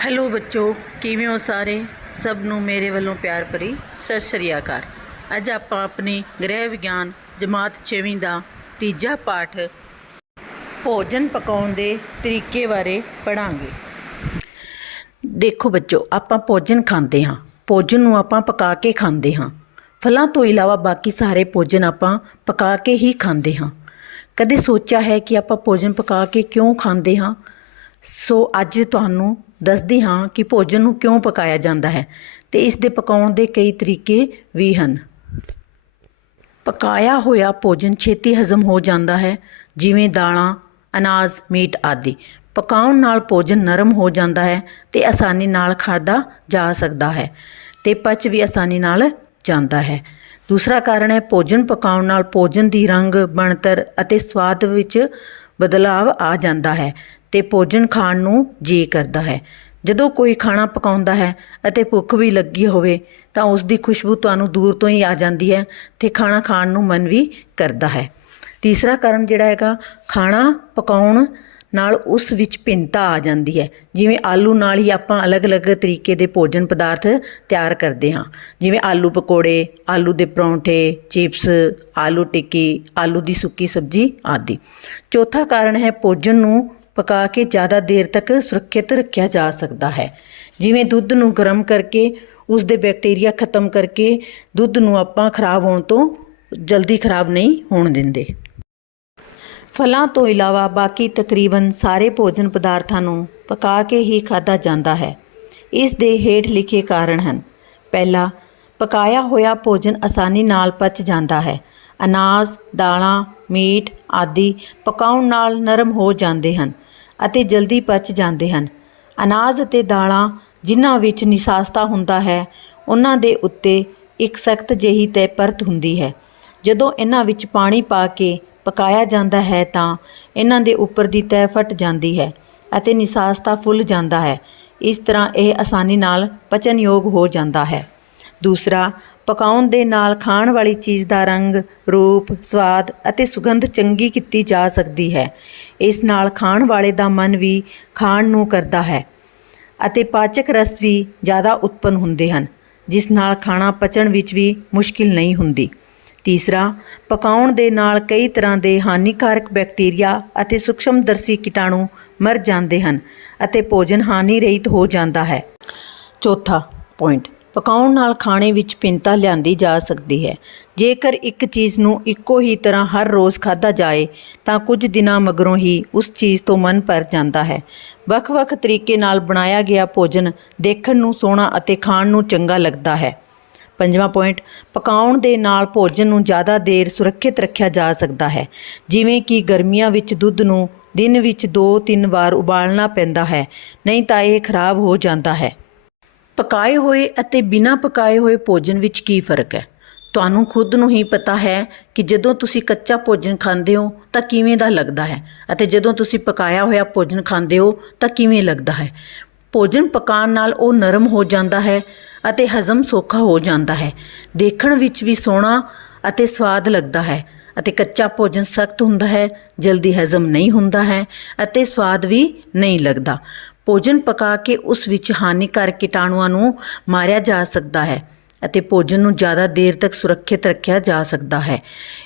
Hello ਬੱਚੋ, ਕਿਵੇਂ ਹੋ ਸਾਰੇ? ਸਭ ਨੂੰ ਮੇਰੇ ਵੱਲੋਂ ਪਿਆਰ ਭਰੀ ਸਤਿ ਸ਼੍ਰੀ ਅਕਾਲ। ਅੱਜ ਆਪਾਂ ਆਪਣੀ ਗ੍ਰਹਿ ਵਿਗਿਆਨ ਜਮਾਤ 6ਵੀਂ ਦਾ ਤੀਜਾ ਪਾਠ ਭੋਜਨ ਪਕਾਉਣ ਦੇ ਤਰੀਕੇ ਬਾਰੇ ਪੜ੍ਹਾਂਗੇ। ਦੇਖੋ ਬੱਚੋ, ਆਪਾਂ ਭੋਜਨ ਖਾਂਦੇ ਹਾਂ। ਭੋਜਨ ਨੂੰ ਆਪਾਂ ਪਕਾ ਕੇ ਖਾਂਦੇ ਹਾਂ। ਫਲਾਂ ਤੋਂ ਇਲਾਵਾ ਬਾਕੀ ਸਾਰੇ ਭੋਜਨ ਆਪਾਂ ਪਕਾ ਕੇ ਹੀ ਖਾਂਦੇ ਹਾਂ। ਕਦੇ ਸੋਚਿਆ ਹੈ ਕਿ ਆਪਾਂ ਭੋਜਨ ਪਕਾ ਕੇ ਕਿਉਂ ਖਾਂਦੇ ਹਾਂ? ਸੋ ਅੱਜ ਤੁਹਾਨੂੰ ਦੱਸਦੀ ਹਾਂ ਕਿ ਭੋਜਨ ਨੂੰ ਕਿਉਂ ਪਕਾਇਆ ਜਾਂਦਾ ਹੈ ਅਤੇ ਇਸ ਦੇ ਪਕਾਉਣ ਦੇ ਕਈ ਤਰੀਕੇ ਵੀ ਹਨ। ਪਕਾਇਆ ਹੋਇਆ ਭੋਜਨ ਛੇਤੀ ਹਜ਼ਮ ਹੋ ਜਾਂਦਾ ਹੈ, ਜਿਵੇਂ ਦਾਲਾਂ, ਅਨਾਜ, ਮੀਟ ਆਦਿ। ਪਕਾਉਣ ਨਾਲ ਭੋਜਨ ਨਰਮ ਹੋ ਜਾਂਦਾ ਹੈ ਅਤੇ ਆਸਾਨੀ ਨਾਲ ਖਾਧਾ ਜਾ ਸਕਦਾ ਹੈ ਅਤੇ ਪਚ ਵੀ ਆਸਾਨੀ ਨਾਲ ਜਾਂਦਾ ਹੈ। ਦੂਸਰਾ ਕਾਰਨ ਹੈ, ਭੋਜਨ ਪਕਾਉਣ ਨਾਲ ਭੋਜਨ ਦੀ ਰੰਗ, ਬਣਤਰ ਅਤੇ ਸਵਾਦ ਵਿੱਚ ਬਦਲਾਵ ਆ ਜਾਂਦਾ ਹੈ ਅਤੇ ਭੋਜਨ ਖਾਣ ਨੂੰ ਜੀਅ ਕਰਦਾ ਹੈ। ਜਦੋਂ ਕੋਈ ਖਾਣਾ ਪਕਾਉਂਦਾ ਹੈ ਅਤੇ ਭੁੱਖ ਵੀ ਲੱਗੀ ਹੋਵੇ ਤਾਂ ਉਸ ਦੀ ਖੁਸ਼ਬੂ ਤੁਹਾਨੂੰ ਦੂਰ ਤੋਂ ਹੀ ਆ ਜਾਂਦੀ ਹੈ ਅਤੇ ਖਾਣਾ ਖਾਣ ਨੂੰ ਮਨ ਵੀ ਕਰਦਾ ਹੈ। ਤੀਸਰਾ ਕਾਰਨ ਜਿਹੜਾ ਹੈਗਾ, ਖਾਣਾ ਪਕਾਉਣ ਨਾਲ ਉਸ ਵਿੱਚ ਭਿੰਨਤਾ ਆ ਜਾਂਦੀ ਹੈ। ਜਿਵੇਂ ਆਲੂ ਨਾਲ ਹੀ ਆਪਾਂ ਅਲੱਗ-ਅਲੱਗ ਤਰੀਕੇ ਦੇ ਭੋਜਨ ਪਦਾਰਥ ਤਿਆਰ ਕਰਦੇ ਹਾਂ, ਜਿਵੇਂ ਆਲੂ ਪਕੌੜੇ, ਆਲੂ ਦੇ ਪਰੌਂਠੇ, ਚਿਪਸ, ਆਲੂ ਟਿੱਕੀ, ਆਲੂ ਦੀ ਸੁੱਕੀ ਸਬਜ਼ੀ ਆਦਿ। ਚੌਥਾ ਕਾਰਨ ਹੈ, ਭੋਜਨ ਨੂੰ ਪਕਾ ਕੇ ਜ਼ਿਆਦਾ ਦੇਰ ਤੱਕ ਸੁਰੱਖਿਅਤ ਰੱਖਿਆ ਜਾ ਸਕਦਾ ਹੈ। ਜਿਵੇਂ ਦੁੱਧ ਨੂੰ ਗਰਮ ਕਰਕੇ ਉਸ ਦੇ ਬੈਕਟੀਰੀਆ ਖਤਮ ਕਰਕੇ ਦੁੱਧ ਨੂੰ ਆਪਾਂ ਖਰਾਬ ਹੋਣ ਤੋਂ ਜਲਦੀ ਖਰਾਬ ਨਹੀਂ ਹੋਣ ਦਿੰਦੇ। ਫਲਾਂ ਤੋਂ ਇਲਾਵਾ ਬਾਕੀ ਤਕਰੀਬਨ ਸਾਰੇ ਭੋਜਨ ਪਦਾਰਥਾਂ ਨੂੰ ਪਕਾ ਕੇ ਹੀ ਖਾਧਾ ਜਾਂਦਾ ਹੈ। ਇਸ ਦੇ ਹੇਠ ਲਿਖੇ ਕਾਰਨ ਹਨ। ਪਹਿਲਾ, ਪਕਾਇਆ ਹੋਇਆ ਭੋਜਨ ਆਸਾਨੀ ਨਾਲ ਪਚ ਜਾਂਦਾ ਹੈ। ਅਨਾਜ, ਦਾਲਾਂ, ਮੀਟ ਆਦਿ ਪਕਾਉਣ ਨਾਲ ਨਰਮ ਹੋ ਜਾਂਦੇ ਹਨ ਅਤੇ ਜਲਦੀ ਪਚ ਜਾਂਦੇ ਹਨ। ਅਨਾਜ ਅਤੇ ਦਾਲਾਂ ਜਿਨ੍ਹਾਂ ਵਿੱਚ ਨਿਸਾਸਤਾ ਹੁੰਦਾ ਹੈ, ਉਹਨਾਂ ਦੇ ਉੱਤੇ ਇੱਕ ਸਖਤ ਜਿਹੀ ਤਹਿ ਪਰਤ ਹੁੰਦੀ ਹੈ। ਜਦੋਂ ਇਹਨਾਂ ਵਿੱਚ ਪਾਣੀ ਪਾ ਕੇ ਪਕਾਇਆ ਜਾਂਦਾ ਹੈ ਤਾਂ ਇਹਨਾਂ ਦੇ ਉੱਪਰ ਦੀ ਤਹਿ ਫਟ ਜਾਂਦੀ ਹੈ ਅਤੇ ਨਿਸਾਸਤਾ ਫੁੱਲ ਜਾਂਦਾ ਹੈ। ਇਸ ਤਰ੍ਹਾਂ ਇਹ ਆਸਾਨੀ ਨਾਲ ਪਚਣਯੋਗ ਹੋ ਜਾਂਦਾ ਹੈ। ਦੂਸਰਾ, ਪਕਾਉਣ ਦੇ ਨਾਲ ਖਾਣ ਵਾਲੀ ਚੀਜ਼ ਦਾ ਰੰਗ, ਰੂਪ, ਸਵਾਦ ਅਤੇ ਸੁਗੰਧ ਚੰਗੀ ਕੀਤੀ ਜਾ ਸਕਦੀ ਹੈ। ਇਸ ਨਾਲ ਖਾਣ ਵਾਲੇ ਦਾ ਮਨ ਵੀ ਖਾਣ ਨੂੰ ਕਰਦਾ ਹੈ ਅਤੇ ਪਾਚਕ ਰਸ ਵੀ ਜ਼ਿਆਦਾ ਉਤਪੰਨ ਹੁੰਦੇ ਹਨ, ਜਿਸ ਨਾਲ ਖਾਣਾ ਪਚਣ ਵਿੱਚ ਵੀ ਮੁਸ਼ਕਿਲ ਨਹੀਂ ਹੁੰਦੀ। ਤੀਸਰਾ, ਪਕਾਉਣ ਦੇ ਨਾਲ ਕਈ ਤਰ੍ਹਾਂ ਦੇ ਹਾਨੀਕਾਰਕ ਬੈਕਟੀਰੀਆ ਅਤੇ ਸੂਖਮਦਰਸ਼ੀ ਕੀਟਾਣੂ ਮਰ ਜਾਂਦੇ ਹਨ ਅਤੇ ਭੋਜਨ ਹਾਨੀ ਰਹਿਤ ਹੋ ਜਾਂਦਾ ਹੈ। ਚੌਥਾ ਪੁਆਇੰਟ, ਪਕਾਉਣ ਨਾਲ ਖਾਣੇ ਵਿੱਚ ਭਿੰਨਤਾ ਲਿਆਂਦੀ ਜਾ ਸਕਦੀ ਹੈ। ਜੇਕਰ ਇੱਕ ਚੀਜ਼ ਨੂੰ ਇੱਕੋ ਹੀ ਤਰ੍ਹਾਂ ਹਰ ਰੋਜ਼ ਖਾਧਾ ਜਾਏ ਤਾਂ ਕੁਝ ਦਿਨਾਂ ਮਗਰੋਂ ਹੀ ਉਸ ਚੀਜ਼ ਤੋਂ ਮਨ ਭਰ ਜਾਂਦਾ ਹੈ। ਵੱਖ-ਵੱਖ ਤਰੀਕੇ ਨਾਲ ਬਣਾਇਆ ਗਿਆ ਭੋਜਨ ਦੇਖਣ ਨੂੰ ਸੋਹਣਾ ਅਤੇ ਖਾਣ ਨੂੰ ਚੰਗਾ ਲੱਗਦਾ ਹੈ। ਪੰਜਵਾਂ ਪੁਆਇੰਟ, ਪਕਾਉਣ ਦੇ ਨਾਲ ਭੋਜਨ ਨੂੰ ਜ਼ਿਆਦਾ ਦੇਰ ਸੁਰੱਖਿਅਤ ਰੱਖਿਆ ਜਾ ਸਕਦਾ ਹੈ। ਜਿਵੇਂ ਕਿ ਗਰਮੀਆਂ ਵਿੱਚ ਦੁੱਧ ਨੂੰ ਦਿਨ ਵਿੱਚ 2-3 ਵਾਰ ਉਬਾਲਣਾ ਪੈਂਦਾ ਹੈ, ਨਹੀਂ ਤਾਂ ਇਹ ਖਰਾਬ ਹੋ ਜਾਂਦਾ ਹੈ। ਪਕਾਏ ਹੋਏ ਅਤੇ ਬਿਨਾਂ ਪਕਾਏ ਹੋਏ ਭੋਜਨ ਵਿੱਚ ਕੀ ਫ਼ਰਕ ਹੈ? ਤੁਹਾਨੂੰ ਖੁਦ ਨੂੰ ਹੀ ਪਤਾ ਹੈ ਕਿ ਜਦੋਂ ਤੁਸੀਂ ਕੱਚਾ ਭੋਜਨ ਖਾਂਦੇ ਹੋ ਤਾਂ ਕਿਵੇਂ ਦਾ ਲੱਗਦਾ ਹੈ ਅਤੇ ਜਦੋਂ ਤੁਸੀਂ ਪਕਾਇਆ ਹੋਇਆ ਭੋਜਨ ਖਾਂਦੇ ਹੋ ਤਾਂ ਕਿਵੇਂ ਲੱਗਦਾ ਹੈ। ਭੋਜਨ ਪਕਾਉਣ ਨਾਲ ਉਹ ਨਰਮ ਹੋ ਜਾਂਦਾ ਹੈ ਅਤੇ ਹਜ਼ਮ ਸੌਖਾ ਹੋ ਜਾਂਦਾ ਹੈ, ਦੇਖਣ ਵਿੱਚ ਵੀ ਸੋਹਣਾ ਅਤੇ ਸਵਾਦ ਲੱਗਦਾ ਹੈ। ਅਤੇ ਕੱਚਾ ਭੋਜਨ ਸਖਤ ਹੁੰਦਾ ਹੈ, ਜਲਦੀ ਹਜ਼ਮ ਨਹੀਂ ਹੁੰਦਾ ਹੈ ਅਤੇ ਸਵਾਦ ਵੀ ਨਹੀਂ ਲੱਗਦਾ। ਭੋਜਨ ਪਕਾ ਕੇ ਉਸ ਵਿੱਚ ਹਾਨੀਕਾਰਕ ਕੀਟਾਣੂਆਂ ਨੂੰ ਮਾਰਿਆ ਜਾ ਸਕਦਾ ਹੈ ਅਤੇ ਭੋਜਨ ਨੂੰ ਜ਼ਿਆਦਾ ਦੇਰ ਤੱਕ ਸੁਰੱਖਿਅਤ ਰੱਖਿਆ ਜਾ ਸਕਦਾ ਹੈ।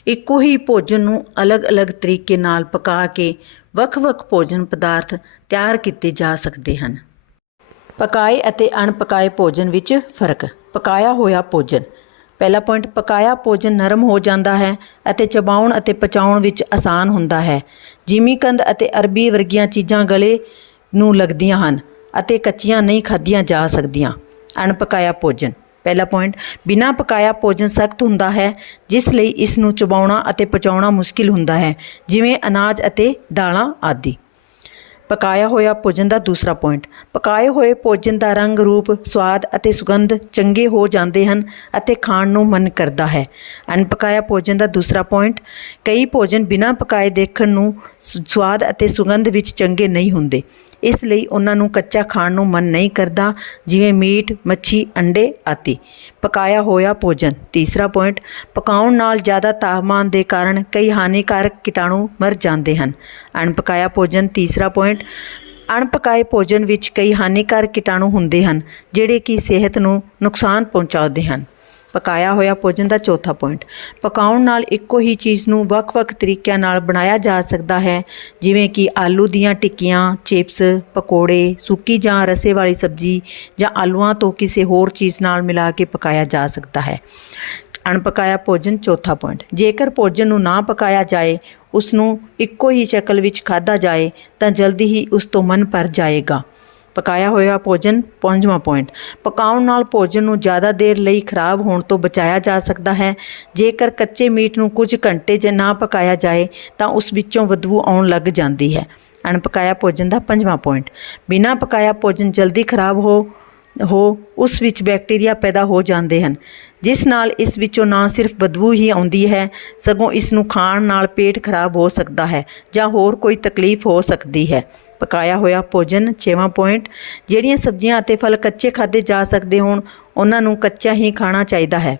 ਇੱਕੋ ਹੀ ਭੋਜਨ ਨੂੰ ਅਲੱਗ-ਅਲੱਗ ਤਰੀਕੇ ਨਾਲ ਪਕਾ ਕੇ ਵੱਖ-ਵੱਖ ਭੋਜਨ ਪਦਾਰਥ ਤਿਆਰ ਕੀਤੇ ਜਾ ਸਕਦੇ ਹਨ। ਪਕਾਏ ਅਤੇ ਅਣਪਕਾਏ ਭੋਜਨ ਵਿੱਚ ਫ਼ਰਕ। ਪਕਾਇਆ ਹੋਇਆ ਭੋਜਨ। ਪਹਿਲਾ ਪੁਆਇੰਟ, ਪਕਾਇਆ ਭੋਜਨ ਨਰਮ ਹੋ ਜਾਂਦਾ ਹੈ ਅਤੇ ਚਬਾਉਣ ਅਤੇ ਪਚਾਉਣ ਵਿੱਚ ਆਸਾਨ ਹੁੰਦਾ ਹੈ। ਜਿਮੀਕੰਦ ਅਤੇ ਅਰਬੀ ਵਰਗੀਆਂ ਚੀਜ਼ਾਂ ਗਲੇ ਨੂੰ ਲੱਗਦੀਆਂ ਹਨ ਅਤੇ ਕੱਚੀਆਂ ਨਹੀਂ ਖਾਧੀਆਂ ਜਾ ਸਕਦੀਆਂ। ਅਣਪਕਾਇਆ ਭੋਜਨ। ਪਹਿਲਾ ਪੁਆਇੰਟ, ਬਿਨਾਂ ਪਕਾਇਆ ਭੋਜਨ ਸਖਤ ਹੁੰਦਾ ਹੈ, ਜਿਸ ਲਈ ਇਸ ਨੂੰ ਚਬਾਉਣਾ ਅਤੇ ਪਚਾਉਣਾ ਮੁਸ਼ਕਿਲ ਹੁੰਦਾ ਹੈ, ਜਿਵੇਂ ਅਨਾਜ ਅਤੇ ਦਾਲਾਂ ਆਦਿ। ਪਕਾਇਆ ਹੋਇਆ ਭੋਜਨ ਦਾ ਦੂਸਰਾ ਪੁਆਇੰਟ, ਪਕਾਏ ਹੋਏ ਭੋਜਨ ਦਾ ਰੰਗ, ਰੂਪ, ਸਵਾਦ ਅਤੇ ਸੁਗੰਧ ਚੰਗੇ ਹੋ ਜਾਂਦੇ ਹਨ ਅਤੇ ਖਾਣ ਨੂੰ ਮਨ ਕਰਦਾ ਹੈ। ਅਣਪਕਾਇਆ ਭੋਜਨ ਦਾ ਦੂਸਰਾ ਪੁਆਇੰਟ, ਕਈ ਭੋਜਨ ਬਿਨਾਂ ਪਕਾਏ ਦੇਖਣ ਨੂੰ ਸਵਾਦ ਅਤੇ ਸੁਗੰਧ ਵਿੱਚ ਚੰਗੇ ਨਹੀਂ ਹੁੰਦੇ, ਇਸ ਲਈ ਉਹਨਾਂ ਨੂੰ ਕੱਚਾ ਖਾਣ ਨੂੰ ਮਨ ਨਹੀਂ ਕਰਦਾ, ਜਿਵੇਂ ਮੀਟ, ਮੱਛੀ, ਅੰਡੇ ਆਦਿ। ਪਕਾਇਆ ਹੋਇਆ ਭੋਜਨ। ਤੀਸਰਾ ਪੁਆਇੰਟ, ਪਕਾਉਣ ਨਾਲ ਜ਼ਿਆਦਾ ਤਾਪਮਾਨ ਦੇ ਕਾਰਨ ਕਈ ਹਾਨੀਕਾਰਕ ਕੀਟਾਣੂ ਮਰ ਜਾਂਦੇ ਹਨ। ਅਣਪਕਾਇਆ ਭੋਜਨ। ਤੀਸਰਾ ਪੁਆਇੰਟ, ਅਣਪਕਾਏ ਭੋਜਨ ਵਿੱਚ ਕਈ ਹਾਨੀਕਾਰਕ ਕੀਟਾਣੂ ਹੁੰਦੇ ਹਨ ਜਿਹੜੇ ਕਿ ਸਿਹਤ ਨੂੰ ਨੁਕਸਾਨ ਪਹੁੰਚਾਉਂਦੇ ਹਨ। ਪਕਾਇਆ ਹੋਇਆ ਭੋਜਨ ਦਾ ਚੌਥਾ ਪੁਆਇੰਟ, ਪਕਾਉਣ ਨਾਲ ਇੱਕੋ ਹੀ ਚੀਜ਼ ਨੂੰ ਵੱਖ-ਵੱਖ ਤਰੀਕਿਆਂ ਨਾਲ ਬਣਾਇਆ ਜਾ ਸਕਦਾ ਹੈ, ਜਿਵੇਂ ਕਿ ਆਲੂ ਦੀਆਂ ਟਿੱਕੀਆਂ, ਚਿਪਸ, ਪਕੌੜੇ, ਸੁੱਕੀ ਜਾਂ ਰਸੇ ਵਾਲੀ ਸਬਜ਼ੀ ਜਾਂ ਆਲੂਆਂ ਤੋਂ ਕਿਸੇ ਹੋਰ ਚੀਜ਼ ਨਾਲ ਮਿਲਾ ਕੇ ਪਕਾਇਆ ਜਾ ਸਕਦਾ ਹੈ। ਅਣਪਕਾਇਆ ਭੋਜਨ ਚੌਥਾ ਪੁਆਇੰਟ, ਜੇਕਰ ਭੋਜਨ ਨੂੰ ਨਾ ਪਕਾਇਆ ਜਾਏ, ਉਸ ਨੂੰ ਇੱਕੋ ਹੀ ਸ਼ਕਲ ਵਿੱਚ ਖਾਧਾ ਜਾਏ ਤਾਂ ਜਲਦੀ ਹੀ ਉਸ ਤੋਂ ਮਨ ਭਰ ਜਾਏਗਾ। ਪਕਾਇਆ ਹੋਇਆ ਭੋਜਨ ਪੰਜਵਾਂ ਪੁਆਇੰਟ, ਪਕਾਉਣ ਨਾਲ ਭੋਜਨ ਨੂੰ ਜ਼ਿਆਦਾ ਦੇਰ ਲਈ ਖਰਾਬ ਹੋਣ ਤੋਂ ਬਚਾਇਆ ਜਾ ਸਕਦਾ ਹੈ। ਜੇਕਰ ਕੱਚੇ ਮੀਟ ਨੂੰ ਕੁਝ ਘੰਟੇ ਜੇ ਨਾ ਪਕਾਇਆ ਜਾਏ ਤਾਂ ਉਸ ਵਿੱਚੋਂ ਬਦਬੂ ਆਉਣ ਲੱਗ ਜਾਂਦੀ ਹੈ। ਅਣਪਕਾਇਆ ਭੋਜਨ ਦਾ ਪੰਜਵਾਂ ਪੁਆਇੰਟ, ਬਿਨਾਂ ਪਕਾਇਆ ਭੋਜਨ ਜਲਦੀ ਖਰਾਬ ਹੋ ਉਸ ਵਿੱਚ ਬੈਕਟੀਰੀਆ ਪੈਦਾ ਹੋ ਜਾਂਦੇ ਹਨ, ਜਿਸ ਨਾਲ ਇਸ ਵਿੱਚੋਂ ਨਾ ਸਿਰਫ ਬਦਬੂ ਹੀ ਆਉਂਦੀ ਹੈ, ਸਗੋਂ ਇਸ ਨੂੰ ਖਾਣ ਨਾਲ ਪੇਟ ਖਰਾਬ ਹੋ ਸਕਦਾ ਹੈ ਜਾਂ ਹੋਰ ਕੋਈ ਤਕਲੀਫ ਹੋ ਸਕਦੀ ਹੈ। ਪਕਾਇਆ ਹੋਇਆ ਭੋਜਨ ਛੇਵਾਂ ਪੁਆਇੰਟ, ਜਿਹੜੀਆਂ ਸਬਜ਼ੀਆਂ ਅਤੇ ਫਲ ਕੱਚੇ ਖਾਧੇ ਜਾ ਸਕਦੇ ਹੋਣ ਉਹਨਾਂ ਨੂੰ ਕੱਚਾ ਹੀ ਖਾਣਾ ਚਾਹੀਦਾ ਹੈ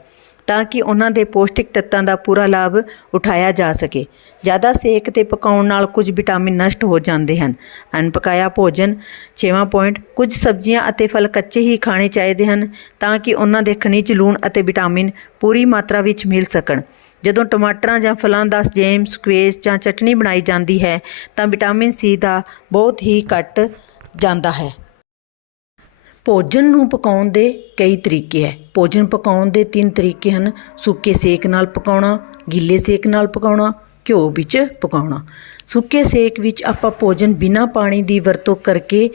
ਤਾਂ ਕਿ ਉਹਨਾਂ ਦੇ ਪੌਸ਼ਟਿਕ ਤੱਤਾਂ ਦਾ ਪੂਰਾ ਲਾਭ ਉਠਾਇਆ ਜਾ ਸਕੇ। ਜ਼ਿਆਦਾ ਸੇਕ 'ਤੇ ਪਕਾਉਣ ਨਾਲ ਕੁਝ ਵਿਟਾਮਿਨ ਨਸ਼ਟ ਹੋ ਜਾਂਦੇ ਹਨ। ਅਣਪਕਾਇਆ ਭੋਜਨ ਛੇਵਾਂ ਪੁਆਇੰਟ, ਕੁਝ ਸਬਜ਼ੀਆਂ ਅਤੇ ਫਲ ਕੱਚੇ ਹੀ ਖਾਣੇ ਚਾਹੀਦੇ ਹਨ ਤਾਂ ਕਿ ਉਹਨਾਂ ਦੇ ਖਣਿਜ, ਲੂਣ ਅਤੇ ਵਿਟਾਮਿਨ ਪੂਰੀ ਮਾਤਰਾ ਵਿੱਚ ਮਿਲ ਸਕਣ। ਜਦੋਂ ਟਮਾਟਰਾਂ ਜਾਂ ਫਲਾਂ ਦਾ ਜੈਮ, ਸਕੁਐਸ਼ ਜਾਂ ਚਟਨੀ ਬਣਾਈ ਜਾਂਦੀ ਹੈ ਤਾਂ ਵਿਟਾਮਿਨ ਸੀ ਦਾ ਬਹੁਤ ਹੀ ਘੱਟ ਜਾਂਦਾ ਹੈ। ਭੋਜਨ ਨੂੰ ਪਕਾਉਣ ਦੇ ਕਈ ਤਰੀਕੇ ਹੈ। ਭੋਜਨ ਪਕਾਉਣ ਦੇ 3 ਤਰੀਕੇ ਹਨ: ਸੁੱਕੇ ਸੇਕ ਨਾਲ ਪਕਾਉਣਾ, ਗਿੱਲੇ ਸੇਕ ਨਾਲ ਪਕਾਉਣਾ, ਘਿਓ ਵਿੱਚ ਪਕਾਉਣਾ। ਸੁੱਕੇ ਸੇਕ ਵਿੱਚ ਆਪਾਂ ਭੋਜਨ ਬਿਨਾਂ ਪਾਣੀ ਦੀ ਵਰਤੋਂ ਕਰਕੇ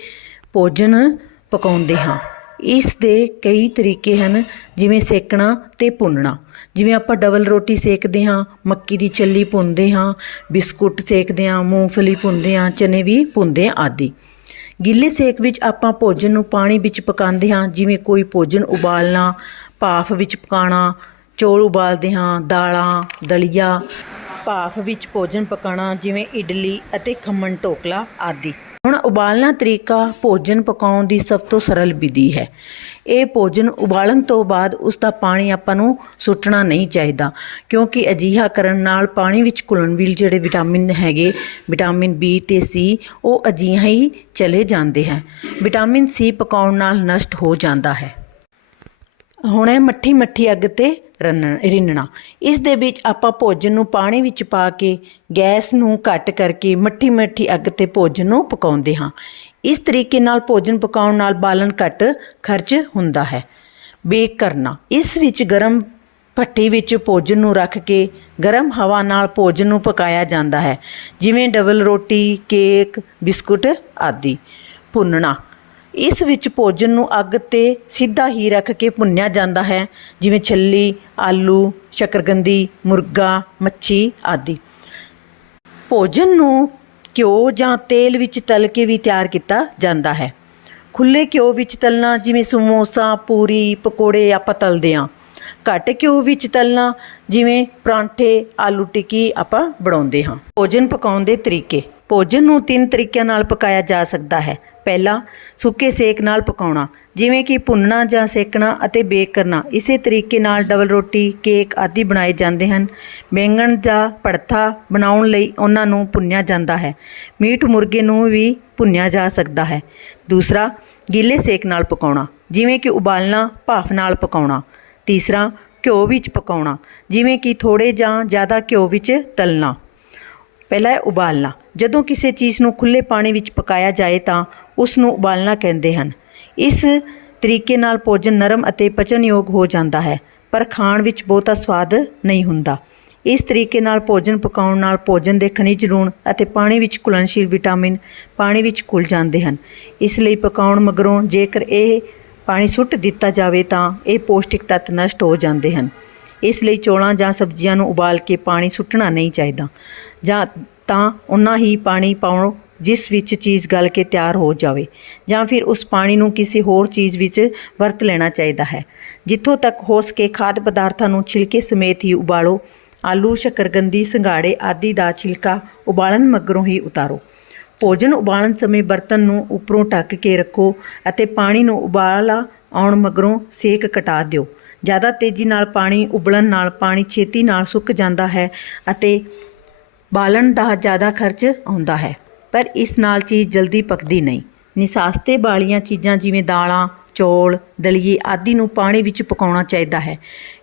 ਭੋਜਨ ਪਕਾਉਂਦੇ ਹਾਂ। ਇਸ ਦੇ ਕਈ ਤਰੀਕੇ ਹਨ, ਜਿਵੇਂ ਸੇਕਣਾ ਅਤੇ ਭੁੰਨਣਾ। ਜਿਵੇਂ ਆਪਾਂ ਡਬਲ ਰੋਟੀ ਸੇਕਦੇ ਹਾਂ, ਮੱਕੀ ਦੀ ਚੱਲੀ ਭੁੰਨਦੇ ਹਾਂ, ਬਿਸਕੁਟ ਸੇਕਦੇ ਹਾਂ, ਮੂੰਗਫਲੀ ਭੁੰਨਦੇ ਹਾਂ, ਚਨੇ ਵੀ ਭੁੰਨਦੇ ਹਾਂ ਆਦਿ। ਗਿੱਲੇ ਸੇਕ ਵਿੱਚ ਆਪਾਂ ਭੋਜਨ ਨੂੰ ਪਾਣੀ ਵਿੱਚ ਪਕਾਉਂਦੇ ਹਾਂ, ਜਿਵੇਂ ਕੋਈ ਭੋਜਨ ਉਬਾਲਣਾ, ਭਾਫ਼ ਵਿੱਚ ਪਕਾਉਣਾ, ਚੌਲ ਉਬਾਲਦੇ ਹਾਂ, ਦਾਲਾਂ, ਦਲੀਆ। ਭਾਫ਼ ਵਿੱਚ ਭੋਜਨ ਪਕਾਉਣਾ, ਜਿਵੇਂ ਇਡਲੀ ਅਤੇ ਖੰਮਣ ਢੋਕਲਾ ਆਦਿ। ਹੁਣ ਉਬਾਲਣਾ ਤਰੀਕਾ ਭੋਜਨ ਪਕਾਉਣ ਦੀ ਸਭ ਤੋਂ ਸਰਲ ਵਿਧੀ ਹੈ। ਇਹ ਭੋਜਨ ਉਬਾਲਣ ਤੋਂ ਬਾਅਦ ਉਸ ਦਾ ਪਾਣੀ ਆਪਾਂ ਨੂੰ ਸੁੱਟਣਾ ਨਹੀਂ ਚਾਹੀਦਾ, ਕਿਉਂਕਿ ਅਜਿਹਾ ਕਰਨ ਨਾਲ ਪਾਣੀ ਵਿੱਚ ਘੁਲਣਸ਼ੀਲ ਜਿਹੜੇ ਵਿਟਾਮਿਨ ਹੈਗੇ, ਵਿਟਾਮਿਨ ਬੀ ਅਤੇ ਸੀ, ਉਹ ਅਜਿਹਾ ਹੀ ਚਲੇ ਜਾਂਦੇ ਹੈ। ਵਿਟਾਮਿਨ ਸੀ ਪਕਾਉਣ ਨਾਲ ਨਸ਼ਟ ਹੋ ਜਾਂਦਾ ਹੈ। ਹੁਣ ਹੈ ਮੱਠੀ ਅੱਗ 'ਤੇ ਰਿੰਨਣਾ। ਇਸ ਦੇ ਵਿੱਚ ਆਪਾਂ ਭੋਜਨ ਨੂੰ ਪਾਣੀ ਵਿੱਚ ਪਾ ਕੇ ਗੈਸ ਨੂੰ ਘੱਟ ਕਰਕੇ ਮੱਠੀ ਅੱਗ 'ਤੇ ਭੋਜਨ ਨੂੰ ਪਕਾਉਂਦੇ ਹਾਂ। ਇਸ ਤਰੀਕੇ ਨਾਲ ਭੋਜਨ ਪਕਾਉਣ ਨਾਲ ਬਾਲਣ ਘੱਟ ਖਰਚ ਹੁੰਦਾ ਹੈ। ਬੇਕ ਕਰਨਾ, ਇਸ ਵਿੱਚ ਗਰਮ ਭੱਠੀ ਵਿੱਚ ਭੋਜਨ ਨੂੰ ਰੱਖ ਕੇ ਗਰਮ ਹਵਾ ਨਾਲ ਭੋਜਨ ਨੂੰ ਪਕਾਇਆ ਜਾਂਦਾ ਹੈ, ਜਿਵੇਂ ਡਬਲ ਰੋਟੀ, ਕੇਕ, ਬਿਸਕੁਟ ਆਦਿ। ਭੁੰਨਣਾ, ਇਸ ਵਿੱਚ ਭੋਜਨ ਨੂੰ ਅੱਗ 'ਤੇ ਸਿੱਧਾ ਹੀ ਰੱਖ ਕੇ ਭੁੰਨਿਆ ਜਾਂਦਾ ਹੈ, ਜਿਵੇਂ ਛੱਲੀ, ਆਲੂ, ਸ਼ੱਕਰਕੰਦੀ, ਮੁਰਗਾ, ਮੱਛੀ ਆਦਿ। ਭੋਜਨ ਨੂੰ ਘਿਓ ਜਾਂ ਤੇਲ ਵਿੱਚ ਤਲ ਕੇ ਵੀ ਤਿਆਰ ਕੀਤਾ ਜਾਂਦਾ ਹੈ। ਖੁੱਲ੍ਹੇ ਘਿਓ ਵਿੱਚ ਤਲਣਾ, ਜਿਵੇਂ ਸਮੋਸਾ, ਪੂਰੀ, ਪਕੌੜੇ ਆਪਾਂ ਤਲਦੇ ਹਾਂ। ਘੱਟ ਘਿਓ ਵਿੱਚ ਤਲਣਾ, ਜਿਵੇਂ ਪਰਾਂਠੇ, ਆਲੂ ਟਿੱਕੀ ਆਪਾਂ ਬਣਾਉਂਦੇ ਹਾਂ। ਭੋਜਨ ਪਕਾਉਣ ਦੇ ਤਰੀਕੇ, ਭੋਜਨ ਨੂੰ 3 ਤਰੀਕਿਆਂ ਨਾਲ ਪਕਾਇਆ ਜਾ ਸਕਦਾ ਹੈ। ਪਹਿਲਾ, ਸੁੱਕੇ ਸੇਕ ਨਾਲ ਪਕਾਉਣਾ, ਜਿਵੇਂ ਕਿ ਭੁੰਨਣਾ ਜਾਂ ਸੇਕਣਾ ਅਤੇ ਬੇਕ ਕਰਨਾ। ਇਸੇ ਤਰੀਕੇ ਨਾਲ ਡਬਲ ਰੋਟੀ, ਕੇਕ ਆਦਿ ਬਣਾਏ ਜਾਂਦੇ ਹਨ। ਬੈਂਗਣ ਦਾ ਭੜਥਾ ਬਣਾਉਣ ਲਈ ਉਹਨਾਂ ਨੂੰ ਭੁੰਨਿਆ ਜਾਂਦਾ ਹੈ। ਮੀਟ ਮੁਰਗੇ ਨੂੰ ਵੀ ਭੁੰਨਿਆ ਜਾ ਸਕਦਾ ਹੈ। ਦੂਸਰਾ, ਗਿੱਲੇ ਸੇਕ ਨਾਲ ਪਕਾਉਣਾ, ਜਿਵੇਂ ਕਿ ਉਬਾਲਣਾ, ਭਾਫ਼ ਨਾਲ ਪਕਾਉਣਾ। ਤੀਸਰਾ, ਘਿਓ ਵਿੱਚ ਪਕਾਉਣਾ, ਜਿਵੇਂ ਕਿ ਥੋੜ੍ਹੇ ਜਾਂ ਜ਼ਿਆਦਾ ਘਿਓ ਵਿੱਚ ਤਲਣਾ। ਪਹਿਲਾ ਹੈ ਉਬਾਲਣਾ, ਜਦੋਂ ਕਿਸੇ ਚੀਜ਼ ਨੂੰ ਖੁੱਲ੍ਹੇ ਪਾਣੀ ਵਿੱਚ ਪਕਾਇਆ ਜਾਏ ਤਾਂ ਉਸ ਨੂੰ ਉਬਾਲਣਾ ਕਹਿੰਦੇ ਹਨ। ਇਸ ਤਰੀਕੇ ਨਾਲ ਭੋਜਨ ਨਰਮ ਅਤੇ ਪਚਣਯੋਗ ਹੋ ਜਾਂਦਾ ਹੈ, ਪਰ ਖਾਣ ਵਿੱਚ ਬਹੁਤਾ ਸਵਾਦ ਨਹੀਂ ਹੁੰਦਾ। ਇਸ ਤਰੀਕੇ ਨਾਲ ਭੋਜਨ ਪਕਾਉਣ ਨਾਲ ਭੋਜਨ ਦੇ ਖਣਿਜ, ਲੂਣ ਅਤੇ ਪਾਣੀ ਵਿੱਚ ਘੁਲਣਸ਼ੀਲ ਵਿਟਾਮਿਨ ਪਾਣੀ ਵਿੱਚ ਘੁਲ ਜਾਂਦੇ ਹਨ। ਇਸ ਲਈ ਪਕਾਉਣ ਮਗਰੋਂ ਜੇਕਰ ਇਹ ਪਾਣੀ ਸੁੱਟ ਦਿੱਤਾ ਜਾਵੇ ਤਾਂ ਇਹ ਪੌਸ਼ਟਿਕ ਤੱਤ ਨਸ਼ਟ ਹੋ ਜਾਂਦੇ ਹਨ। ਇਸ ਲਈ ਚੌਲਾਂ ਜਾਂ ਸਬਜ਼ੀਆਂ ਨੂੰ ਉਬਾਲ ਕੇ ਪਾਣੀ ਸੁੱਟਣਾ ਨਹੀਂ ਚਾਹੀਦਾ, ਜਾਂ ਤਾਂ ਉਨਾ ਹੀ ਪਾਣੀ ਪਾਓ ਜਿਸ ਵਿੱਚ ਚੀਜ਼ ਗਲ ਕੇ ਤਿਆਰ ਹੋ ਜਾਵੇ, ਜਾਂ ਫਿਰ ਉਸ ਪਾਣੀ ਨੂੰ ਕਿਸੇ ਹੋਰ ਚੀਜ਼ ਵਿੱਚ ਵਰਤ ਲੈਣਾ ਚਾਹੀਦਾ ਹੈ। ਜਿੱਥੋਂ ਤੱਕ ਹੋ ਸਕੇ ਖਾਦ ਪਦਾਰਥਾਂ ਨੂੰ ਛਿਲਕੇ ਸਮੇਤ ਹੀ ਉਬਾਲੋ। ਆਲੂ, ਸ਼ੱਕਰਕੰਦੀ, ਸਿੰਗਾੜੇ ਆਦਿ ਦਾ ਛਿਲਕਾ ਉਬਾਲਣ ਮਗਰੋਂ ਹੀ ਉਤਾਰੋ। ਭੋਜਨ ਉਬਾਲਣ ਸਮੇਂ ਬਰਤਨ ਨੂੰ ਉੱਪਰੋਂ ਢੱਕ ਕੇ ਰੱਖੋ ਅਤੇ ਪਾਣੀ ਨੂੰ ਉਬਾਲ ਆਉਣ ਮਗਰੋਂ ਸੇਕ ਘਟਾ ਦਿਓ। ਜ਼ਿਆਦਾ ਤੇਜ਼ੀ ਨਾਲ ਪਾਣੀ ਉਬਲਣ ਨਾਲ ਪਾਣੀ ਛੇਤੀ ਨਾਲ ਸੁੱਕ ਜਾਂਦਾ ਹੈ ਅਤੇ ਬਾਲਣ ਦਾ ਜ਼ਿਆਦਾ ਖਰਚ ਆਉਂਦਾ ਹੈ। ਪਰ ਇਸ ਨਾਲ ਚੀਜ਼ ਜਲਦੀ ਪੱਕਦੀ ਨਹੀਂ। ਨਿਸਾਸਤੇ ਵਾਲੀਆਂ ਚੀਜ਼ਾਂ ਜਿਵੇਂ ਦਾਲਾਂ, ਚੌਲ, ਦਲੀਏ ਆਦਿ ਨੂੰ ਪਾਣੀ ਵਿੱਚ ਪਕਾਉਣਾ ਚਾਹੀਦਾ ਹੈ।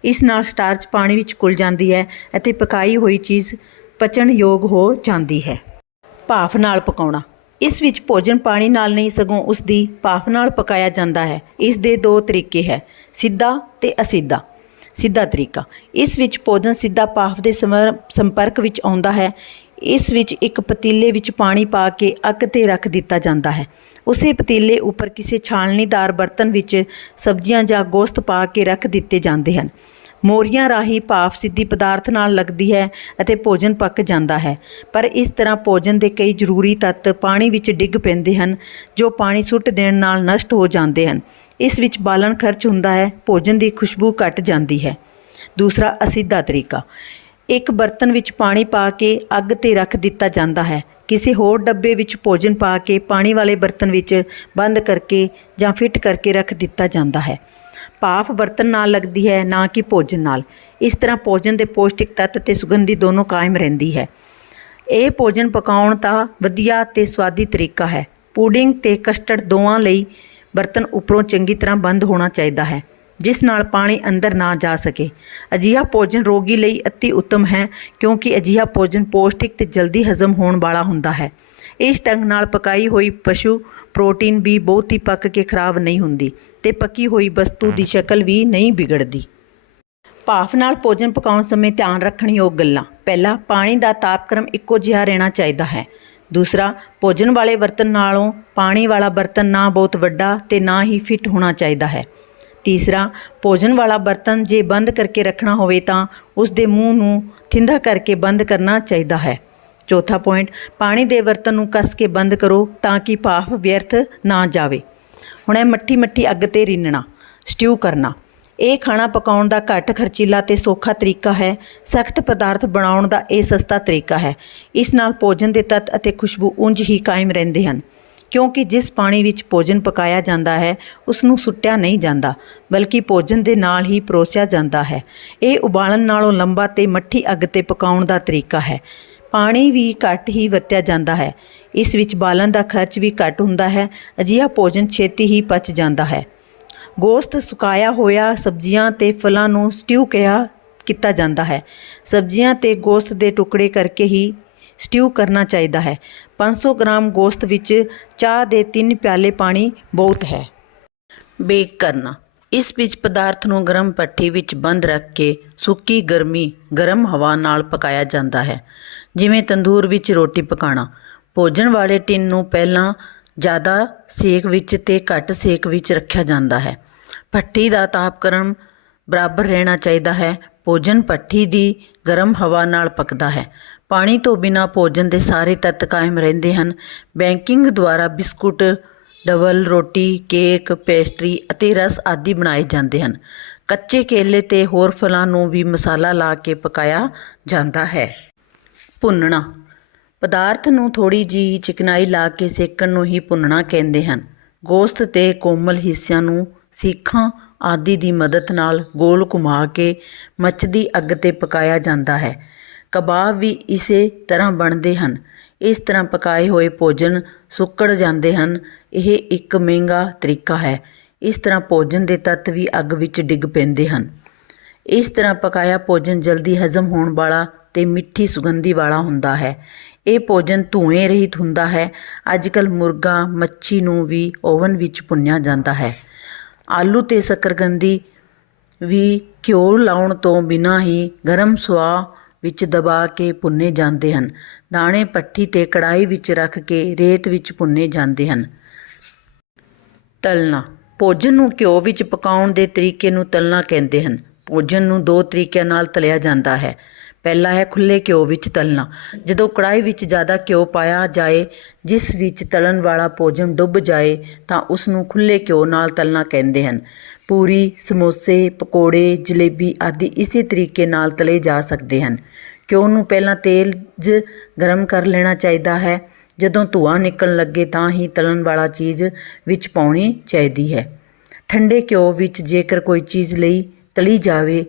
ਇਸ ਨਾਲ ਸਟਾਰਚ ਪਾਣੀ ਵਿੱਚ ਘੁਲ ਜਾਂਦੀ ਹੈ ਅਤੇ ਪਕਾਈ ਹੋਈ ਚੀਜ਼ ਪਚਣਯੋਗ ਹੋ ਜਾਂਦੀ ਹੈ। ਭਾਫ਼ ਨਾਲ ਪਕਾਉਣਾ। ਇਸ ਵਿੱਚ ਭੋਜਨ ਪਾਣੀ ਨਾਲ ਨਹੀਂ ਸਗੋਂ ਉਸ ਦੀ ਭਾਫ਼ ਨਾਲ ਪਕਾਇਆ ਜਾਂਦਾ ਹੈ। ਇਸ ਦੇ ਦੋ ਤਰੀਕੇ ਹੈ, ਸਿੱਧਾ ਤੇ ਅਸਿੱਧਾ। ਸਿੱਧਾ ਤਰੀਕਾ, ਇਸ ਵਿੱਚ ਭੋਜਨ ਸਿੱਧਾ ਭਾਫ਼ ਦੇ ਸੰਪਰਕ ਵਿੱਚ ਆਉਂਦਾ ਹੈ। ਇਸ ਵਿੱਚ ਇੱਕ ਪਤੀਲੇ ਵਿੱਚ ਪਾਣੀ ਪਾ ਕੇ ਅੱਗ 'ਤੇ ਰੱਖ ਦਿੱਤਾ ਜਾਂਦਾ ਹੈ। ਉਸੇ ਪਤੀਲੇ ਉੱਪਰ ਕਿਸੇ ਛਾਣਨੀਦਾਰ ਬਰਤਨ ਵਿੱਚ ਸਬਜ਼ੀਆਂ ਜਾਂ ਗੋਸ਼ਤ ਪਾ ਕੇ ਰੱਖ ਦਿੱਤੇ ਜਾਂਦੇ ਹਨ। ਮੋਰੀਆਂ ਰਾਹੀਂ ਭਾਫ਼ ਸਿੱਧੀ ਪਦਾਰਥ ਨਾਲ ਲੱਗਦੀ ਹੈ ਅਤੇ ਭੋਜਨ ਪੱਕ ਜਾਂਦਾ ਹੈ। ਪਰ ਇਸ ਤਰ੍ਹਾਂ ਭੋਜਨ ਦੇ ਕਈ ਜ਼ਰੂਰੀ ਤੱਤ ਪਾਣੀ ਵਿੱਚ ਡਿੱਗ ਪੈਂਦੇ ਹਨ, ਜੋ ਪਾਣੀ ਸੁੱਟ ਦੇਣ ਨਾਲ ਨਸ਼ਟ ਹੋ ਜਾਂਦੇ ਹਨ। ਇਸ ਵਿੱਚ ਬਾਲਣ ਖਰਚ ਹੁੰਦਾ ਹੈ, ਭੋਜਨ ਦੀ ਖੁਸ਼ਬੂ ਘੱਟ ਜਾਂਦੀ ਹੈ। ਦੂਸਰਾ ਅਸਿੱਧਾ ਤਰੀਕਾ, ਇੱਕ ਬਰਤਨ ਵਿੱਚ ਪਾਣੀ ਪਾ ਕੇ ਅੱਗ 'ਤੇ ਰੱਖ ਦਿੱਤਾ ਜਾਂਦਾ ਹੈ। ਕਿਸੇ ਹੋਰ ਡੱਬੇ ਵਿੱਚ ਭੋਜਨ ਪਾ ਕੇ ਪਾਣੀ ਵਾਲੇ ਬਰਤਨ ਵਿੱਚ ਬੰਦ ਕਰਕੇ ਜਾਂ ਫਿੱਟ ਕਰਕੇ ਰੱਖ ਦਿੱਤਾ ਜਾਂਦਾ ਹੈ। ਭਾਫ਼ ਬਰਤਨ ਨਾਲ ਲੱਗਦੀ ਹੈ, ਨਾ ਕਿ ਭੋਜਨ ਨਾਲ। ਇਸ ਤਰ੍ਹਾਂ ਭੋਜਨ ਦੇ ਪੌਸ਼ਟਿਕ ਤੱਤ ਅਤੇ ਸੁਗੰਧੀ ਦੋਨੋਂ ਕਾਇਮ ਰਹਿੰਦੀ ਹੈ। ਇਹ ਭੋਜਨ ਪਕਾਉਣ ਦਾ ਵਧੀਆ ਅਤੇ ਸੁਆਦੀ ਤਰੀਕਾ ਹੈ। ਪੁਡਿੰਗ ਅਤੇ ਕਸਟਰਡ ਦੋਵਾਂ ਲਈ ਬਰਤਨ ਉੱਪਰੋਂ ਚੰਗੀ ਤਰ੍ਹਾਂ ਬੰਦ ਹੋਣਾ ਚਾਹੀਦਾ ਹੈ, ਜਿਸ ਨਾਲ ਪਾਣੀ ਅੰਦਰ ਨਾ ਜਾ ਸਕੇ। ਅਜਿਹਾ ਭੋਜਨ ਰੋਗੀ ਲਈ ਅਤੀ ਉੱਤਮ ਹੈ, ਕਿਉਂਕਿ ਅਜਿਹਾ ਭੋਜਨ ਪੌਸ਼ਟਿਕ ਅਤੇ ਜਲਦੀ ਹਜ਼ਮ ਹੋਣ ਵਾਲਾ ਹੁੰਦਾ ਹੈ। ਇਸ ਢੰਗ ਨਾਲ ਪਕਾਈ ਹੋਈ ਪਸ਼ੂ ਪ੍ਰੋਟੀਨ ਵੀ ਬਹੁਤੀ ਪੱਕ ਕੇ ਖਰਾਬ ਨਹੀਂ ਹੁੰਦੀ ਅਤੇ ਪੱਕੀ ਹੋਈ ਵਸਤੂ ਦੀ ਸ਼ਕਲ ਵੀ ਨਹੀਂ ਵਿਗੜਦੀ। ਭਾਫ਼ ਨਾਲ ਭੋਜਨ ਪਕਾਉਣ ਸਮੇਂ ਧਿਆਨ ਰੱਖਣ ਯੋਗ ਗੱਲਾਂ। ਪਹਿਲਾ, ਪਾਣੀ ਦਾ ਤਾਪਕ੍ਰਮ ਇੱਕੋ ਜਿਹਾ ਰਹਿਣਾ ਚਾਹੀਦਾ ਹੈ। ਦੂਸਰਾ, ਭੋਜਨ ਵਾਲੇ ਬਰਤਨ ਨਾਲੋਂ ਪਾਣੀ ਵਾਲਾ ਬਰਤਨ ਨਾ ਬਹੁਤ ਵੱਡਾ ਅਤੇ ਨਾ ਹੀ ਫਿੱਟ ਹੋਣਾ ਚਾਹੀਦਾ ਹੈ। ਤੀਸਰਾ, ਭੋਜਨ ਵਾਲਾ ਬਰਤਨ ਜੇ ਬੰਦ ਕਰਕੇ ਰੱਖਣਾ ਹੋਵੇ ਤਾਂ ਉਸ ਦੇ ਮੂੰਹ ਨੂੰ ਥਿੰਦਾ ਕਰਕੇ ਬੰਦ ਕਰਨਾ ਚਾਹੀਦਾ ਹੈ। ਚੌਥਾ ਪੁਆਇੰਟ, ਪਾਣੀ ਦੇ ਬਰਤਨ ਨੂੰ ਕੱਸ ਕੇ ਬੰਦ ਕਰੋ ਤਾਂ ਕਿ ਭਾਫ਼ ਵਿਅਰਥ ਨਾ ਜਾਵੇ। ਹੁਣ ਮੱਠੀ ਅੱਗ 'ਤੇ ਰਿੰਨਣਾ, ਸਟਿਊ ਕਰਨਾ। ਇਹ ਖਾਣਾ ਪਕਾਉਣ ਦਾ ਘੱਟ ਖਰਚੀਲਾ ਅਤੇ ਸੌਖਾ ਤਰੀਕਾ ਹੈ। ਸਖਤ ਪਦਾਰਥ ਬਣਾਉਣ ਦਾ ਇਹ ਸਸਤਾ ਤਰੀਕਾ ਹੈ। ਇਸ ਨਾਲ ਭੋਜਨ ਦੇ ਤੱਤ ਅਤੇ ਖੁਸ਼ਬੂ ਉਂਝ ਹੀ ਕਾਇਮ ਰਹਿੰਦੇ ਹਨ, ਕਿਉਂਕਿ ਜਿਸ ਪਾਣੀ ਵਿੱਚ ਭੋਜਨ ਪਕਾਇਆ ਜਾਂਦਾ ਹੈ ਉਸ ਨੂੰ ਸੁੱਟਿਆ ਨਹੀਂ ਜਾਂਦਾ, ਬਲਕਿ ਭੋਜਨ ਦੇ ਨਾਲ ਹੀ ਪਰੋਸਿਆ ਜਾਂਦਾ ਹੈ। ਇਹ ਉਬਾਲਣ ਨਾਲੋਂ ਲੰਬਾ ਅਤੇ ਮੱਠੀ ਅੱਗ 'ਤੇ ਪਕਾਉਣ ਦਾ ਤਰੀਕਾ ਹੈ। ਪਾਣੀ ਵੀ ਘੱਟ ਹੀ ਵਰਤਿਆ ਜਾਂਦਾ ਹੈ। ਇਸ ਵਿੱਚ ਬਾਲਣ ਦਾ ਖਰਚ ਵੀ ਘੱਟ ਹੁੰਦਾ ਹੈ। ਅਜਿਹਾ ਭੋਜਨ ਛੇਤੀ ਹੀ ਪਚ ਜਾਂਦਾ ਹੈ। ਗੋਸ਼ਤ, ਸੁਕਾਇਆ ਹੋਇਆ ਸਬਜ਼ੀਆਂ ਅਤੇ ਫਲਾਂ ਨੂੰ ਸਟਿਊ ਕੀਤਾ ਜਾਂਦਾ ਹੈ। ਸਬਜ਼ੀਆਂ ਅਤੇ ਗੋਸ਼ਤ ਦੇ ਟੁਕੜੇ ਕਰਕੇ ਹੀ ਸਟਿਊ ਕਰਨਾ ਚਾਹੀਦਾ ਹੈ। 500 ਗ੍ਰਾਮ ਗੋਸ਼ਤ ਵਿੱਚ ਚਾਹ ਦੇ 3 ਪਿਆਲੇ ਪਾਣੀ ਬਹੁਤ ਹੈ। ਬੇਕ ਕਰਨਾ, ਇਸ ਵਿੱਚ ਪਦਾਰਥ ਨੂੰ ਗਰਮ ਭੱਠੀ ਵਿੱਚ ਬੰਦ ਰੱਖ ਕੇ ਸੁੱਕੀ ਗਰਮ ਹਵਾ ਨਾਲ ਪਕਾਇਆ ਜਾਂਦਾ ਹੈ, ਜਿਵੇਂ ਤੰਦੂਰ ਵਿੱਚ ਰੋਟੀ ਪਕਾਉਣਾ। ਭੋਜਨ ਵਾਲੇ ਟਿਨ ਨੂੰ ਪਹਿਲਾਂ ਜ਼ਿਆਦਾ ਸੇਕ ਵਿੱਚ ਅਤੇ ਘੱਟ ਸੇਕ ਵਿੱਚ ਰੱਖਿਆ ਜਾਂਦਾ ਹੈ। ਭੱਠੀ ਦਾ ਤਾਪਕ੍ਰਮ ਬਰਾਬਰ ਰਹਿਣਾ ਚਾਹੀਦਾ ਹੈ। ਭੋਜਨ ਭੱਠੀ ਦੀ ਗਰਮ ਹਵਾ ਨਾਲ ਪੱਕਦਾ ਹੈ। ਪਾਣੀ ਤੋਂ ਬਿਨਾਂ ਭੋਜਨ ਦੇ ਸਾਰੇ ਤੱਤ ਕਾਇਮ ਰਹਿੰਦੇ ਹਨ। ਬੇਕਿੰਗ ਦੁਆਰਾ ਬਿਸਕੁਟ, ਡਬਲ ਰੋਟੀ, ਕੇਕ, ਪੇਸਟਰੀ ਅਤੇ ਰਸ ਆਦਿ ਬਣਾਏ ਜਾਂਦੇ ਹਨ। ਕੱਚੇ ਕੇਲੇ ਅਤੇ ਹੋਰ ਫਲਾਂ ਨੂੰ ਵੀ ਮਸਾਲਾ ਲਾ ਕੇ ਪਕਾਇਆ ਜਾਂਦਾ ਹੈ। ਭੁੰਨਣਾ, ਪਦਾਰਥ ਨੂੰ ਥੋੜ੍ਹੀ ਜਿਹੀ ਚਿਕਨਾਈ ਲਾ ਕੇ ਸੇਕਣ ਨੂੰ ਹੀ ਭੁੰਨਣਾ ਕਹਿੰਦੇ ਹਨ। ਗੋਸ਼ਤ ਦੇ ਕੋਮਲ ਹਿੱਸਿਆਂ ਨੂੰ ਸੀਖਾਂ ਆਦਿ ਦੀ ਮਦਦ ਨਾਲ ਗੋਲ ਘੁਮਾ ਕੇ ਮੱਚਦੀ ਅੱਗ 'ਤੇ ਪਕਾਇਆ ਜਾਂਦਾ ਹੈ। ਕਬਾਬ ਵੀ ਇਸੇ ਤਰ੍ਹਾਂ ਬਣਦੇ ਹਨ। ਇਸ ਤਰ੍ਹਾਂ ਪਕਾਏ ਹੋਏ ਭੋਜਨ ਸੁੱਕੜ ਜਾਂਦੇ ਹਨ। ਇਹ ਇੱਕ ਮਹਿੰਗਾ ਤਰੀਕਾ ਹੈ। ਇਸ ਤਰ੍ਹਾਂ ਭੋਜਨ ਦੇ ਤੱਤ ਵੀ ਅੱਗ ਵਿੱਚ ਡਿੱਗ ਪੈਂਦੇ ਹਨ। ਇਸ ਤਰ੍ਹਾਂ ਪਕਾਇਆ ਭੋਜਨ ਜਲਦੀ ਹਜ਼ਮ ਹੋਣ ਵਾਲਾ ਅਤੇ ਮਿੱਠੀ ਸੁਗੰਧੀ ਵਾਲਾ ਹੁੰਦਾ ਹੈ। ਇਹ ਭੋਜਨ ਧੂਏ ਰਹਿਤ ਹੁੰਦਾ ਹੈ। ਅੱਜ ਕੱਲ੍ਹ ਮੁਰਗਾ, ਮੱਛੀ ਨੂੰ ਵੀ ਓਵਨ ਵਿੱਚ ਭੁੰਨਿਆ ਜਾਂਦਾ ਹੈ। ਆਲੂ ਅਤੇ ਸ਼ੱਕਰਕੰਦੀ ਵੀ ਘਿਓ ਲਾਉਣ ਤੋਂ ਬਿਨਾਂ ਹੀ ਗਰਮ ਸੁਆਹ ਵਿੱਚ ਦਬਾ ਕੇ ਭੁੰਨੇ ਜਾਂਦੇ ਹਨ। ਦਾਣੇ ਭੱਠੀ ਤੇ ਕੜਾਹੀ ਵਿੱਚ ਰੱਖ ਕੇ ਰੇਤ ਵਿੱਚ ਭੁੰਨੇ ਜਾਂਦੇ ਹਨ। ਤਲਣਾ, ਭੋਜਨ ਨੂੰ ਘਿਓ ਵਿੱਚ ਪਕਾਉਣ ਦੇ ਤਰੀਕੇ ਨੂੰ ਤਲਣਾ ਕਹਿੰਦੇ ਹਨ। ਭੋਜਨ ਨੂੰ ਦੋ ਤਰੀਕਿਆਂ ਨਾਲ ਤਲਿਆ ਜਾਂਦਾ ਹੈ। ਪਹਿਲਾ ਹੈ ਖੁੱਲ੍ਹੇ ਘਿਓ ਵਿੱਚ ਤਲਣਾ। ਜਦੋਂ ਕੜਾਹੀ ਵਿੱਚ ਜ਼ਿਆਦਾ ਘਿਓ ਪਾਇਆ ਜਾਏ ਜਿਸ ਵਿੱਚ ਤਲਣ ਵਾਲਾ ਭੋਜਨ ਡੁੱਬ ਜਾਏ ਤਾਂ ਉਸ ਨੂੰ ਖੁੱਲ੍ਹੇ ਘਿਓ ਨਾਲ ਤਲਣਾ ਕਹਿੰਦੇ ਹਨ। ਪੂਰੀ, ਸਮੋਸੇ, ਪਕੌੜੇ, ਜਲੇਬੀ ਆਦਿ ਇਸੇ ਤਰੀਕੇ ਨਾਲ ਤਲੇ ਜਾ ਸਕਦੇ ਹਨ। ਘਿਓ ਨੂੰ ਪਹਿਲਾਂ ਤੇਜ਼ ਗਰਮ ਕਰ ਲੈਣਾ ਚਾਹੀਦਾ ਹੈ। ਜਦੋਂ ਧੂੰਆਂ ਨਿਕਲਣ ਲੱਗੇ ਤਾਂ ਹੀ ਤਲਣ ਵਾਲਾ ਚੀਜ਼ ਵਿੱਚ ਪਾਉਣੀ ਚਾਹੀਦੀ ਹੈ। ਠੰਡੇ ਘਿਓ ਵਿੱਚ ਜੇਕਰ ਕੋਈ ਚੀਜ਼ ਤਲੀ ਜਾਵੇ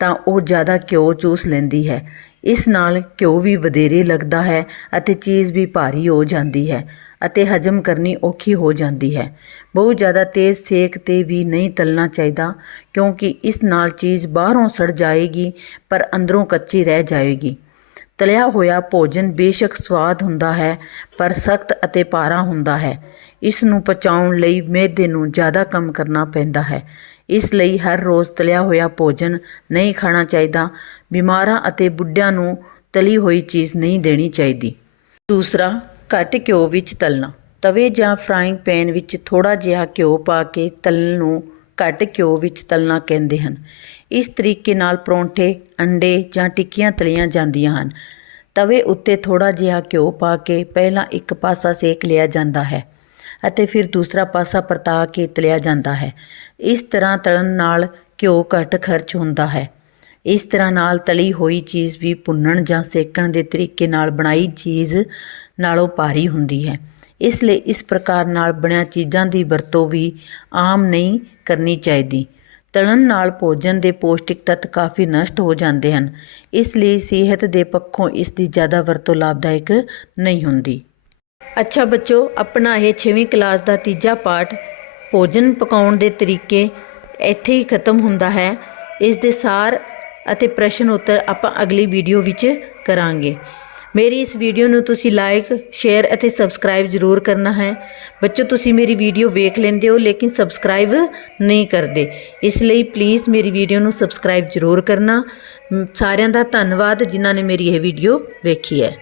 ਤਾਂ ਉਹ ਜ਼ਿਆਦਾ ਘਿਓ ਚੂਸ ਲੈਂਦੀ ਹੈ। ਇਸ ਨਾਲ ਘਿਓ ਵੀ ਵਧੇਰੇ ਲੱਗਦਾ ਹੈ ਅਤੇ ਚੀਜ਼ ਵੀ ਭਾਰੀ ਹੋ ਜਾਂਦੀ ਹੈ ਅਤੇ ਹਜਮ ਕਰਨੀ ਔਖੀ ਹੋ ਜਾਂਦੀ ਹੈ। ਬਹੁਤ ਜ਼ਿਆਦਾ ਤੇਜ਼ ਸੇਕ 'ਤੇ ਵੀ ਨਹੀਂ ਤਲਣਾ ਚਾਹੀਦਾ, ਕਿਉਂਕਿ ਇਸ ਨਾਲ ਚੀਜ਼ ਬਾਹਰੋਂ ਸੜ ਜਾਏਗੀ ਪਰ ਅੰਦਰੋਂ ਕੱਚੀ ਰਹਿ ਜਾਏਗੀ। ਤਲਿਆ ਹੋਇਆ ਭੋਜਨ ਬੇਸ਼ੱਕ ਸਵਾਦ ਹੁੰਦਾ ਹੈ ਪਰ ਸਖਤ ਅਤੇ ਭਾਰਾ ਹੁੰਦਾ ਹੈ। ਇਸ ਨੂੰ ਪਚਾਉਣ ਲਈ ਮੈਦੇ ਨੂੰ ਜ਼ਿਆਦਾ ਕੰਮ ਕਰਨਾ ਪੈਂਦਾ ਹੈ। ਇਸ ਲਈ ਹਰ ਰੋਜ਼ ਤਲਿਆ ਹੋਇਆ ਭੋਜਨ ਨਹੀਂ ਖਾਣਾ ਚਾਹੀਦਾ। ਬਿਮਾਰਾਂ ਅਤੇ ਬੁੱਢਿਆਂ ਨੂੰ ਤਲੀ ਹੋਈ ਚੀਜ਼ ਨਹੀਂ ਦੇਣੀ ਚਾਹੀਦੀ। ਦੂਸਰਾ, ਘੱਟ ਘਿਓ ਵਿੱਚ ਤਲਣਾ। ਤਵੇ ਜਾਂ ਫਰਾਈਂਗ ਪੈਨ ਵਿੱਚ ਥੋੜ੍ਹਾ ਜਿਹਾ ਘਿਓ ਪਾ ਕੇ ਤਲਣ ਨੂੰ ਘੱਟ ਘਿਓ ਵਿੱਚ ਤਲਣਾ ਕਹਿੰਦੇ ਹਨ। ਇਸ ਤਰੀਕੇ ਨਾਲ ਪਰੌਂਠੇ, ਅੰਡੇ ਜਾਂ ਟਿੱਕੀਆਂ ਤਲੀਆਂ ਜਾਂਦੀਆਂ ਹਨ। ਤਵੇ ਉੱਤੇ ਥੋੜ੍ਹਾ ਜਿਹਾ ਘਿਓ ਪਾ ਕੇ ਪਹਿਲਾਂ ਇੱਕ ਪਾਸਾ ਸੇਕ ਲਿਆ ਜਾਂਦਾ ਹੈ ਅਤੇ ਫਿਰ ਦੂਸਰਾ ਪਾਸਾ ਪਰਤਾ ਕੇ ਤਲਿਆ ਜਾਂਦਾ ਹੈ। ਇਸ ਤਰ੍ਹਾਂ ਤਲਣ ਨਾਲ ਘਿਓ ਘੱਟ ਖਰਚ ਹੁੰਦਾ ਹੈ। ਇਸ ਤਰ੍ਹਾਂ ਨਾਲ ਤਲੀ ਹੋਈ ਚੀਜ਼ ਵੀ ਭੁੰਨਣ ਜਾਂ ਸੇਕਣ ਦੇ ਤਰੀਕੇ ਨਾਲ ਬਣਾਈ ਚੀਜ਼ ਨਾਲੋਂ ਭਾਰੀ ਹੁੰਦੀ ਹੈ। ਇਸ ਲਈ ਇਸ ਪ੍ਰਕਾਰ ਨਾਲ ਬਣਿਆ ਚੀਜ਼ਾਂ ਦੀ ਵਰਤੋਂ ਵੀ ਆਮ ਨਹੀਂ ਕਰਨੀ ਚਾਹੀਦੀ। ਤਲਣ ਨਾਲ ਭੋਜਨ ਦੇ ਪੌਸ਼ਟਿਕ ਤੱਤ ਕਾਫੀ ਨਸ਼ਟ ਹੋ ਜਾਂਦੇ ਹਨ। ਇਸ ਲਈ ਸਿਹਤ ਦੇ ਪੱਖੋਂ ਇਸ ਦੀ ਜ਼ਿਆਦਾ ਵਰਤੋਂ ਲਾਭਦਾਇਕ ਨਹੀਂ ਹੁੰਦੀ। ਅੱਛਾ ਬੱਚੋ, ਆਪਣਾ ਇਹ 6ਵੀਂ ਕਲਾਸ ਦਾ ਤੀਜਾ ਪਾਠ ਭੋਜਨ ਪਕਾਉਣ ਦੇ ਤਰੀਕੇ ਇੱਥੇ ਹੀ ਖਤਮ ਹੁੰਦਾ ਹੈ। ਇਸ ਦੇ ਸਾਰ ਅਤੇ ਪ੍ਰਸ਼ਨ ਉੱਤਰ ਆਪਾਂ ਅਗਲੀ ਵੀਡੀਓ ਵਿੱਚ ਕਰਾਂਗੇ। ਮੇਰੀ ਇਸ ਵੀਡੀਓ ਨੂੰ ਤੁਸੀਂ ਲਾਈਕ, ਸ਼ੇਅਰ ਅਤੇ ਸਬਸਕ੍ਰਾਈਬ ਜ਼ਰੂਰ ਕਰਨਾ ਹੈ। ਬੱਚੋ, ਤੁਸੀਂ ਮੇਰੀ ਵੀਡੀਓ ਵੇਖ ਲੈਂਦੇ ਹੋ ਲੇਕਿਨ ਸਬਸਕ੍ਰਾਈਬ ਨਹੀਂ ਕਰਦੇ, ਇਸ ਲਈ ਪਲੀਜ਼ ਮੇਰੀ ਵੀਡੀਓ ਨੂੰ ਸਬਸਕ੍ਰਾਈਬ ਜ਼ਰੂਰ ਕਰਨਾ। ਸਾਰਿਆਂ ਦਾ ਧੰਨਵਾਦ ਜਿਨ੍ਹਾਂ ਨੇ ਮੇਰੀ ਇਹ ਵੀਡੀਓ ਵੇਖੀ ਹੈ।